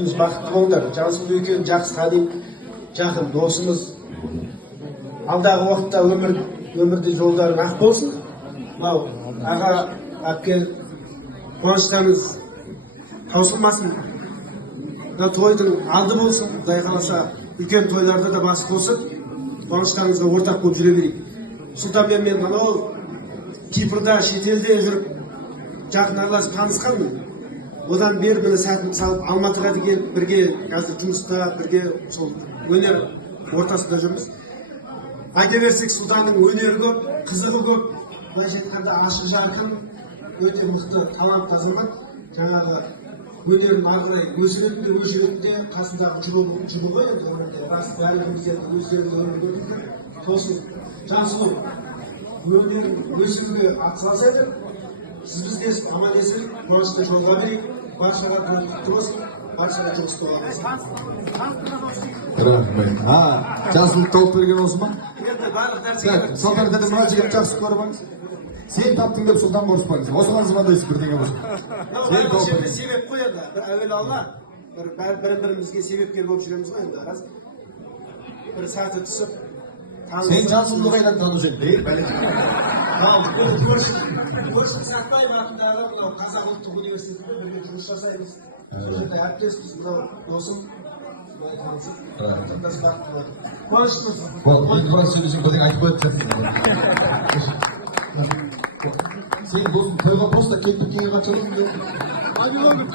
Biz бақытты болыңдар. Жансыз екен, жақсы қадим, жақын досымыз. Алдағы уақытта өмірде жолдарың ақ болсын. Мынау аға, әпке, қуаныштарыңыз таусылмасын. Мына тойдың алды болсын. Құдай қаласа, үлкен тойларда да бас қосып, қуаныштарыңызға ортақ болып жүре берейік. Сұлтанмен мен анау Кипрда, шетелде жүріп, жақын араласып танысқанмын. Одан бері мені сәтін салып Алматыға деген бірге қазір жұмыста бірге сол өнер ортасында жүрміз. Айта берсек, Сұлтанның өнері көп, қызығы көп, былайша айтқанда ашық жарқын, өте мықты талант азамат. Жаңағы өнерін ары қарай өсіретін де қасындағы жұбы енді рас бәрімізден өздерінің өнерін көрдіңдер. Сосын Жансұлу өнерін өсіруге атсалысады. Сіз бізге аман есен қуанышты жолға берейік. Баршаға құтты болсын, баршаға жұмысты болсын. Рахмет. Жансұлу тауып берген осы ма? Енді барлық нәрсеге Салтанат әді мына жігіт жақсы көріп алыңыз. Сен таптың деп сұлтан ұрыспаңыз. Осыған звондайсыз бірдеңе болсын. Себеп қой енді. Әуелі Алла, бірімізге себепкер болып жүреміз ғой енді. Бір сәті түсіп, Сен Жансұлуды қайдан танып жүрсің? Көрші Сәтбаев атындағы Қазақ ұлттық университетінде бірге жұмыс жасаймыз. Сол жерде әріптеспіз, мынау досым. Қуаныштымыз. Енді бар сөйлесең бірдеңе айтып қоятын сен досың тойға просто келіп кеткенге қанша болдың?